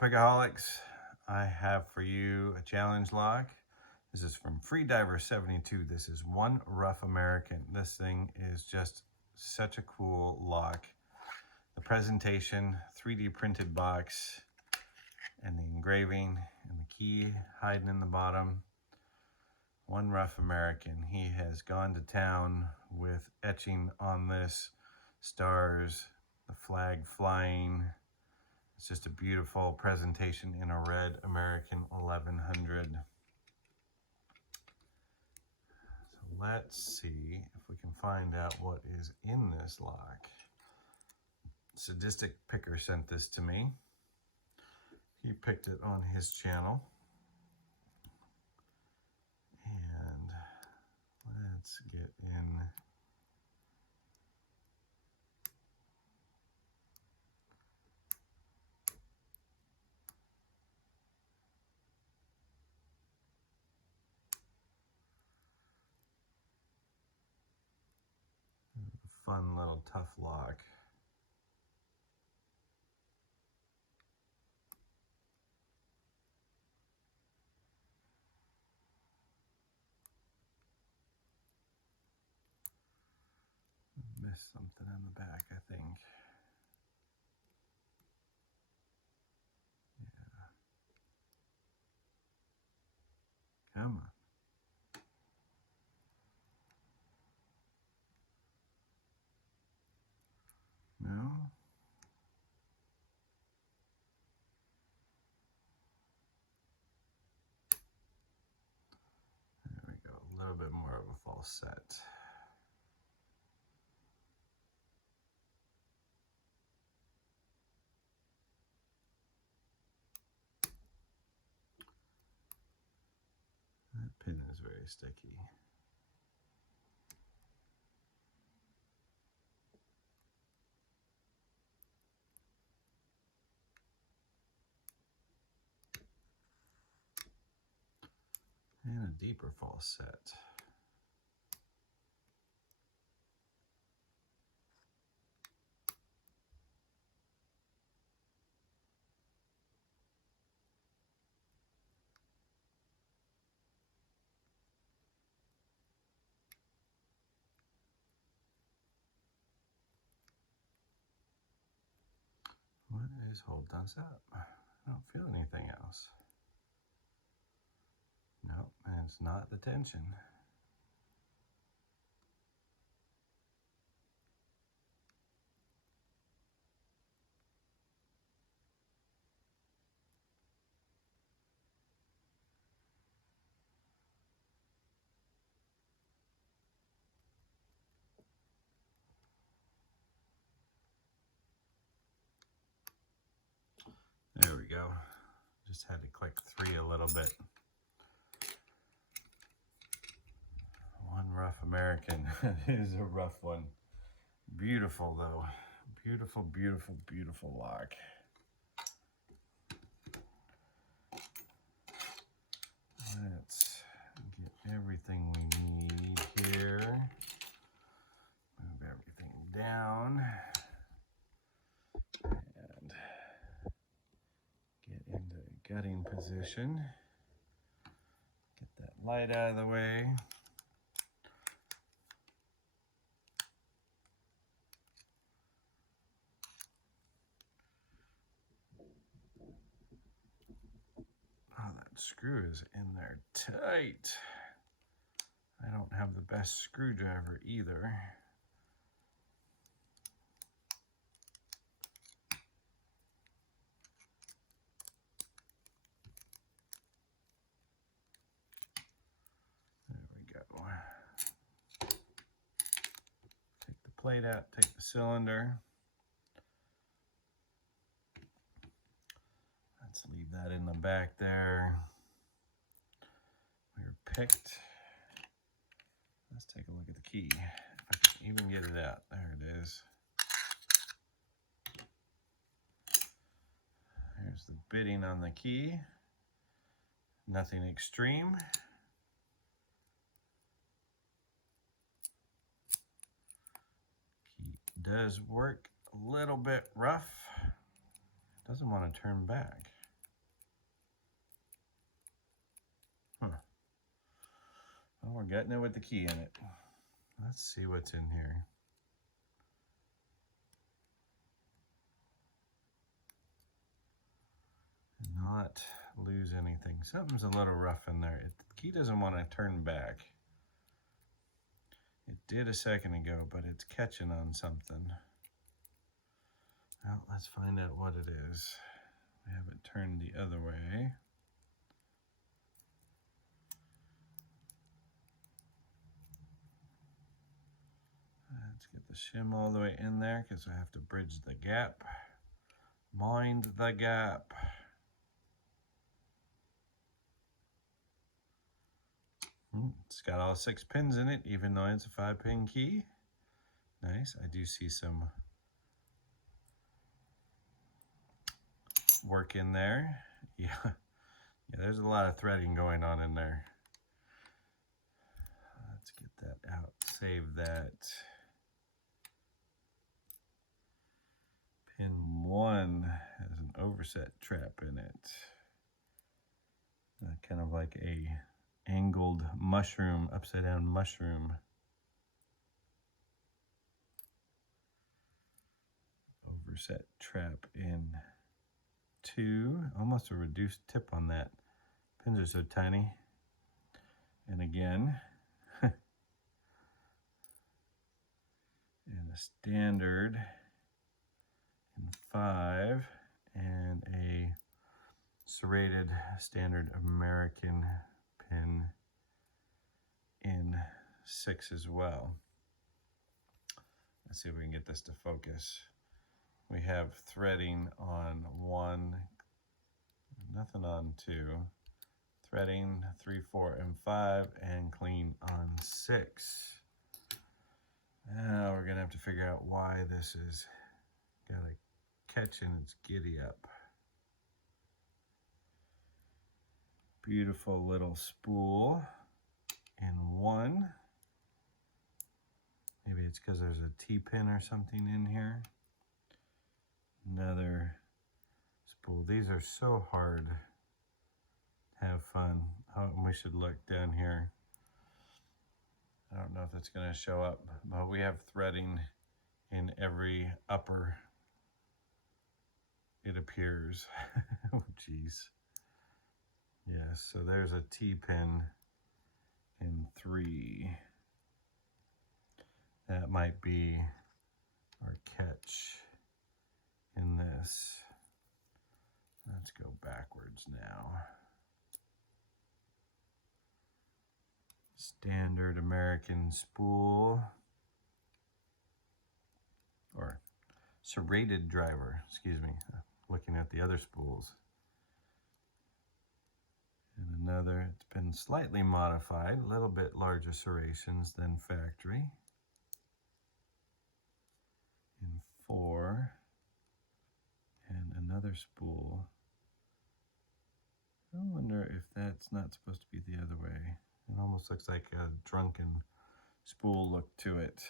Pigaholics, I have for you a challenge lock. This is from Freediver72. This is One Rough American. This thing is just such a cool lock. The presentation, 3D printed box, and the engraving and the key hiding in the bottom. One Rough American. He has gone to town with etching on this, stars, the flag flying. It's just a beautiful presentation in a red American 1100. So let's see if we can find out what is in this lock. Sadistic Picker sent this to me. He picked it on his channel. And let's get in. Fun little tough lock. Missed something on the back, I think. Yeah. Come on. No? There we go. A little bit more of a false set. That pin is very sticky. And a deeper false set. What is holding us up? I don't feel anything else. Nope, and it's not the tension. There we go. Just had to click 3 a little bit. One Rough American. It is a rough one. Beautiful though. Beautiful, beautiful, beautiful lock. Let's get everything we need here. Move everything down. And get into gutting position. Get that light out of the way. Oh, that screw is in there tight. I don't have the best screwdriver either. There we go. Take the plate out, take the cylinder. Let's leave that in the back there. We're picked. Let's take a look at the key. If I can even get it out. There it is. There's the bitting on the key. Nothing extreme. Key does work a little bit rough. It doesn't want to turn back. we're getting it with the key in it. Let's see what's in here. Not lose anything. Something's a little rough in there. The key doesn't want to turn back. It did a second ago, but it's catching on something. Well, let's find out what it is. We have it turned the other way. Let's get the shim all the way in there because I have to bridge the gap. Mind the gap. It's got all 6 pins in it, even though it's a 5-pin key. Nice. I do see some work in there. Yeah, there's a lot of threading going on in there. Let's get that out. Save that. Pin 1 has an overset trap in it. Kind of like a angled mushroom, upside down mushroom. Overset trap in 2, almost a reduced tip on that. Pins are so tiny. And again, and a standard in 5, and a serrated standard American pin in 6 as well. Let's see if we can get this to focus. We have threading on 1, nothing on 2, threading 3, 4, and 5, and clean on 6. Now we're gonna have to figure out why this is got a catch in its giddy up. Beautiful little spool in 1. Maybe it's because there's a T-pin or something in here. Another spool. These are so hard. Have fun. Oh, we should look down here. I don't know if it's going to show up, but we have threading in every upper, it appears. Oh, geez. Yes, so there's a T-pin in 3. That might be our catch in this. Let's go backwards now. Standard American spool, or serrated driver, excuse me, looking at the other spools. And another, it's been slightly modified, a little bit larger serrations than factory. In 4, and another spool. I wonder if that's not supposed to be the other way. It almost looks like a drunken spool look to it.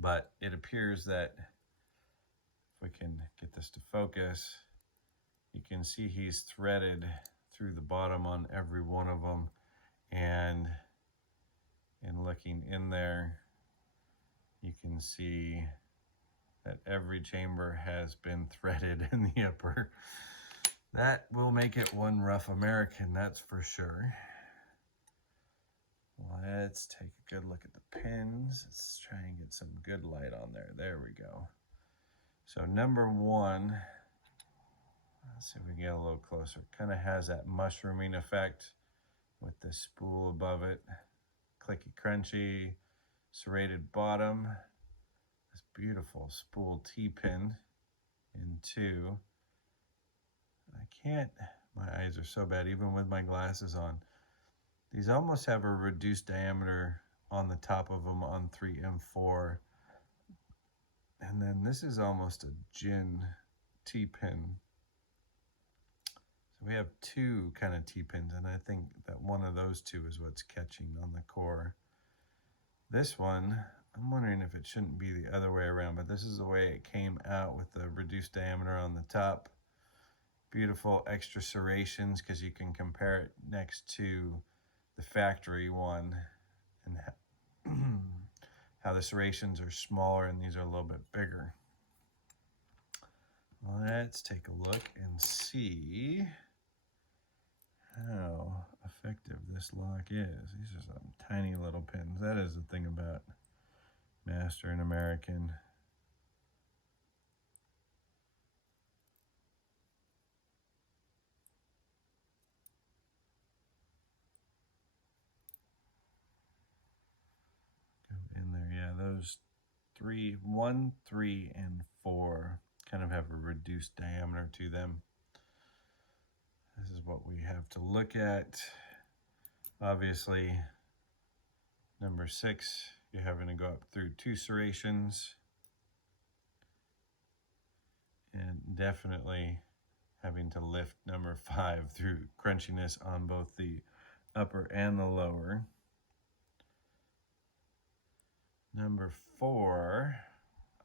But it appears that if we can get this to focus, you can see he's threaded through the bottom on every one of them. And in looking in there, you can see that every chamber has been threaded in the upper. That will make it one rough American, that's for sure. Let's take a good look at the pins. Let's try and get some good light on there. There we go. So number 1, let's see if we can get a little closer. Kind of has that mushrooming effect with the spool above it. Clicky crunchy, serrated bottom. This beautiful spool T-pin in 2. I can't, my eyes are so bad, even with my glasses on. These almost have a reduced diameter on the top of them on 3 and 4. And then this is almost a gin T-pin. So we have 2 kind of T-pins, and I think that one of those 2 is what's catching on the core. This one, I'm wondering if it shouldn't be the other way around, but this is the way it came out with the reduced diameter on the top. Beautiful extra serrations because you can compare it next to the factory one, and how the serrations are smaller and these are a little bit bigger. Let's take a look and see how effective this lock is. These are some tiny little pins. That is the thing about Master and American. Go in there, yeah, those 1, 3, and 4 kind of have a reduced diameter to them. This is what we have to look at. Obviously, number 6, you're having to go up through 2 serrations, and definitely having to lift number 5 through crunchiness on both the upper and the lower. Number 4,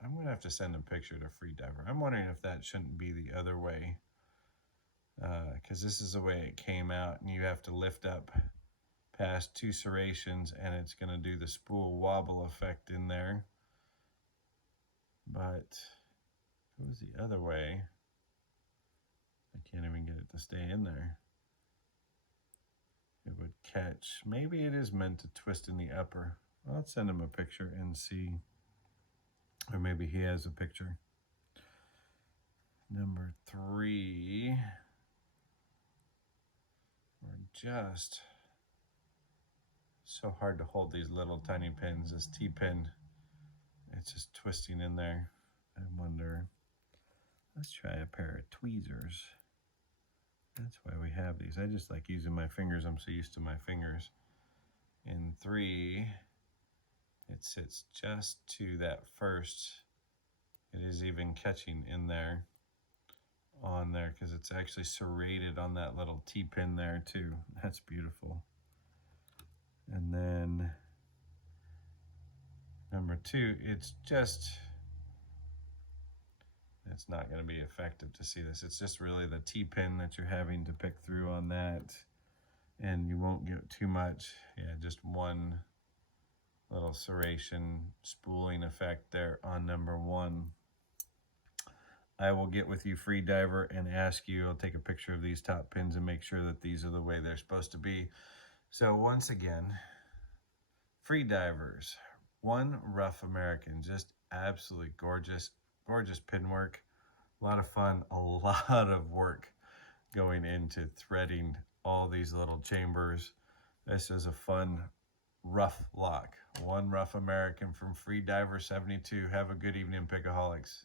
I'm going to have to send a picture to Freediver. I'm wondering if that shouldn't be the other way, because this is the way it came out, and you have to lift up past 2 serrations and it's going to do the spool wobble effect in there. But if it was the other way, I can't even get it to stay in there. It would catch. Maybe it is meant to twist in the upper. Well, let's send him a picture and see, or maybe he has a picture. Number 3, we're just so hard to hold these little tiny pins. This T-pin, it's just twisting in there. I wonder, let's try a pair of tweezers. That's why we have these. I just like using my fingers. I'm so used to my fingers. In 3, it sits just to that first. It is even catching in there, on there, because it's actually serrated on that little T-pin there too. That's beautiful. And then number 2, it's not going to be effective to see this. It's just really the T-pin that you're having to pick through on that, and you won't get too much. Yeah, just one little serration spooling effect there on number 1. I will get with you, Freediver, and ask you. I'll take a picture of these top pins and make sure that these are the way they're supposed to be. So once again, Freedivers, one rough American, just absolutely gorgeous, gorgeous pin work. A lot of fun, a lot of work going into threading all these little chambers. This is a fun, rough lock. One rough American from Freediver72. Have a good evening, Pickaholics.